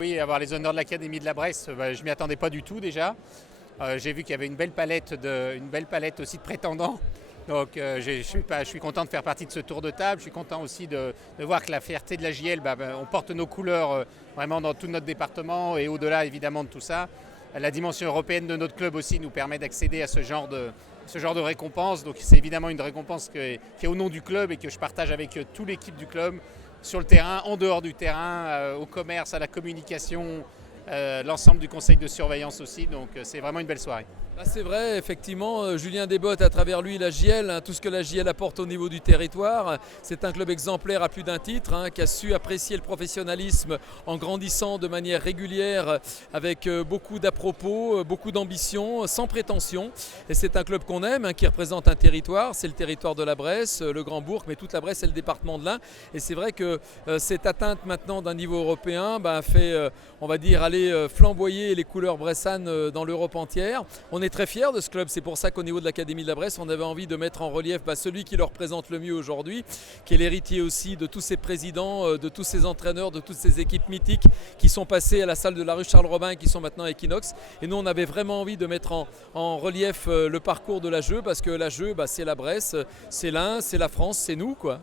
Oui, avoir les honneurs de l'Académie de la Bresse, je m'y attendais pas du tout déjà. J'ai vu qu'il y avait une belle palette aussi de prétendants. Donc je suis content de faire partie de ce tour de table. Je suis content aussi de voir que la fierté de la JL, on porte nos couleurs vraiment dans tout notre département et au-delà évidemment de tout ça. La dimension européenne de notre club aussi nous permet d'accéder à ce genre de récompense. Donc c'est évidemment une récompense qui est au nom du club et que je partage avec toute l'équipe du club, sur le terrain, en dehors du terrain, au commerce, à la communication, l'ensemble du conseil de surveillance aussi. Donc c'est vraiment une belle soirée. C'est vrai, effectivement, Julien Desbottes, à travers lui, la JL, tout ce que la JL apporte au niveau du territoire. C'est un club exemplaire à plus d'un titre, qui a su apprécier le professionnalisme en grandissant de manière régulière, avec beaucoup d'à-propos, beaucoup d'ambition, sans prétention. Et c'est un club qu'on aime, qui représente un territoire, c'est le territoire de la Bresse, le Grand Bourg, mais toute la Bresse et le département de l'Ain. Et c'est vrai que cette atteinte maintenant d'un niveau européen fait, on va dire, aller flamboyer les couleurs bressanes dans l'Europe entière. On est très fiers de ce club, c'est pour ça qu'au niveau de l'Académie de la Bresse, on avait envie de mettre en relief celui qui le représente le mieux aujourd'hui, qui est l'héritier aussi de tous ces présidents, de tous ces entraîneurs, de toutes ces équipes mythiques qui sont passées à la salle de la rue Charles-Robin et qui sont maintenant à Equinox. Et nous, on avait vraiment envie de mettre en relief le parcours de la Jeu, parce que la Jeu, c'est la Bresse, c'est l'Ain, c'est la France, c'est nous, quoi.